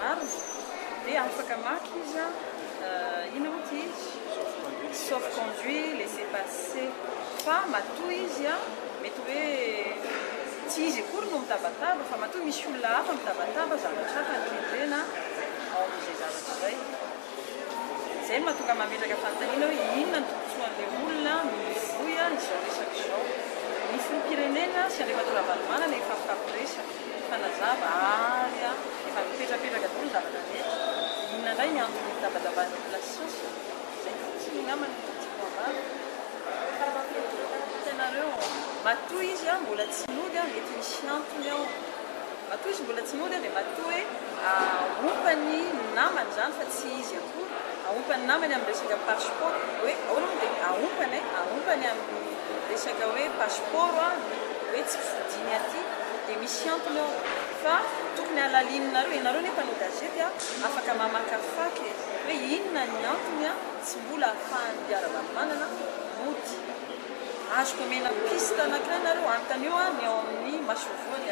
maromaro dia afaka maky izy ino moa izy sauf conduit laisser passer fa matoa izy mety hoe tsy izy akory no mitabataba fa matoa misy olona hafa mitabataba zavatra hafa nikendrena ao amin'izay zavatra zay zay no mahatonga mametraka fanontaniana hoe inona ny tombontsoan'le olona mivoya izao resaka izao ny filoham-pirenena sy andriamatora Valomana efa mifampiresaka fanazava ary efa mipetrapetraka daholo zavatra rehetra inona indray ny antony mitabataban'ny olona sasy zay fotsiny angambany tiako ambara itanareo matoa izy mbola tsy nody mety misy antony ao matoa izy mbola tsy nody dia matoa hoe aompany namany zany fa tsy izy akory aompany namany amin'ny resaka passeport hoe ahoana dia aompany amin'ny resaka hoe passeport hoe tsy fidiny aty dia misy antony ao fa tokony halalininareo ianareo nefa no gazety afaka mamakafaky hoe inona ny antony tsy mbola ahafahan'ny Valomana mody azoko mena piste anankiray nareo antany eo ny ao amin'ny masovoany